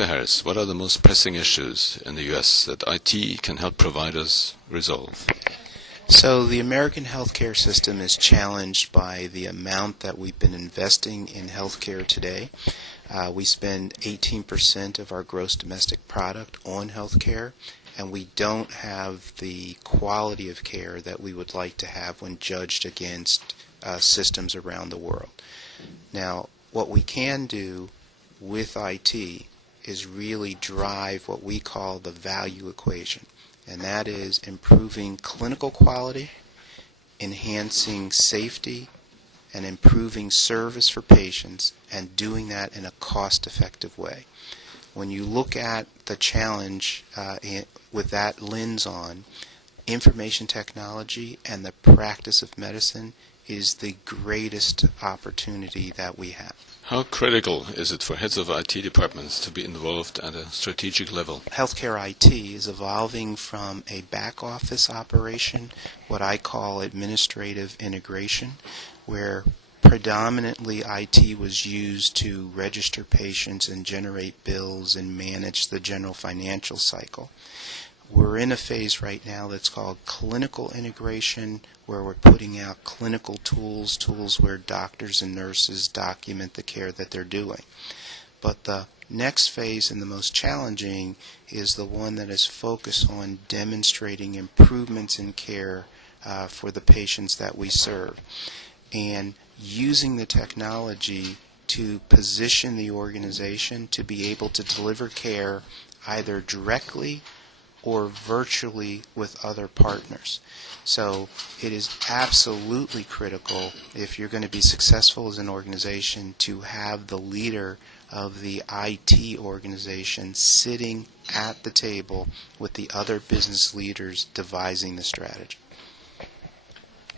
Dr. Harris, what are the most pressing issues in the U.S. that IT can help providers resolve? So the American healthcare system is challenged by the amount that we've been investing in healthcare today. We spend 18% of our gross domestic product on healthcare, and we don't have the quality of care that we would like to have when judged against systems around the world. Now, what we can do with IT is really drive what we call the value equation, and that is improving clinical quality, enhancing safety, and improving service for patients, and doing that in a cost-effective way. When you look at the challenge with that lens on, information technology and the practice of medicine is the greatest opportunity that we have. How critical is it for heads of IT departments to be involved at a strategic level? Healthcare IT is evolving from a back office operation, what I call administrative integration, where predominantly IT was used to register patients and generate bills and manage the general financial cycle. We're in a phase right now that's called clinical integration, where we're putting out clinical tools where doctors and nurses document the care that they're doing. But the next phase, and the most challenging, is the one that is focused on demonstrating improvements in care for the patients that we serve, and using the technology to position the organization to be able to deliver care either directly or virtually with other partners. So it is absolutely critical, if you're going to be successful as an organization, to have the leader of the IT organization sitting at the table with the other business leaders devising the strategy.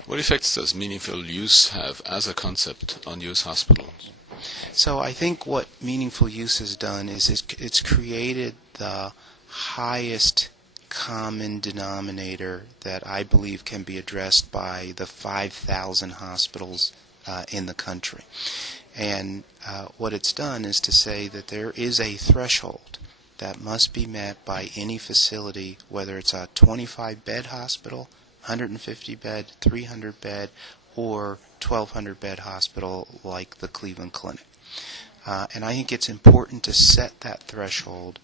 What effects does meaningful use have as a concept on U.S. hospitals? So I think what meaningful use has done is it's created the highest common denominator that I believe can be addressed by the 5,000 hospitals in the country. And what it's done is to say that there is a threshold that must be met by any facility, whether it's a 25-bed hospital, 150-bed, 300-bed, or 1,200-bed hospital like the Cleveland Clinic. And I think it's important to set that threshold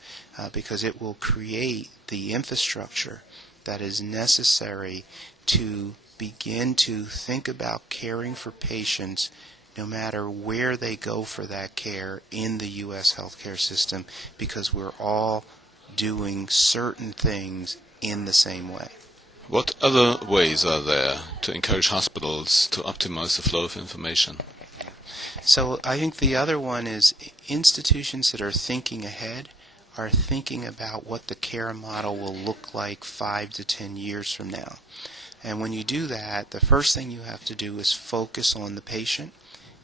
because it will create the infrastructure that is necessary to begin to think about caring for patients no matter where they go for that care in the U.S. healthcare system, because we're all doing certain things in the same way. What other ways are there to encourage hospitals to optimize the flow of information? So I think the other one is institutions that are thinking ahead are thinking about what the care model will look like 5 to 10 years from now. And when you do that, the first thing you have to do is focus on the patient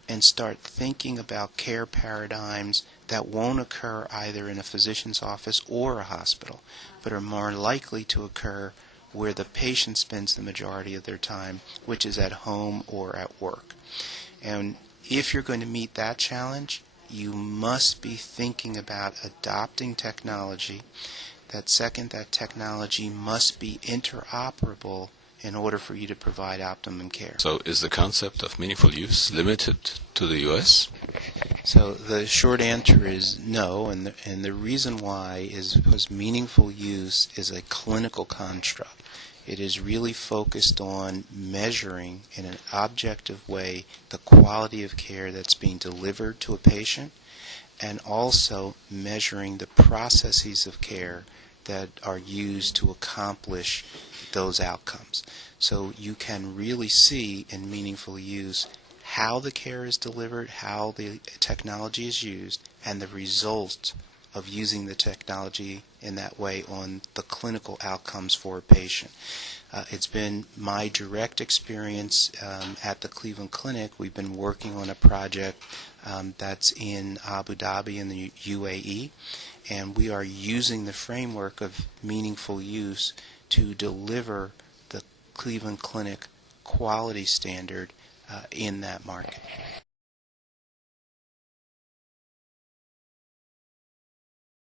and start thinking about care paradigms that won't occur either in a physician's office or a hospital, but are more likely to occur where the patient spends the majority of their time, which is at home or at work. And if you're going to meet that challenge, you must be thinking about adopting technology. That second, that technology must be interoperable in order for you to provide optimum care. So is the concept of meaningful use limited to the U.S.? So the short answer is no, and the reason why is because meaningful use is a clinical construct. It is really focused on measuring in an objective way the quality of care that's being delivered to a patient, and also measuring the processes of care that are used to accomplish those outcomes. So you can really see in meaningful use how the care is delivered, how the technology is used, and the results of using the technology in that way on the clinical outcomes for a patient. It's been my direct experience at the Cleveland Clinic. We've been working on a project that's in Abu Dhabi in the UAE, and we are using the framework of meaningful use to deliver the Cleveland Clinic quality standard in that market.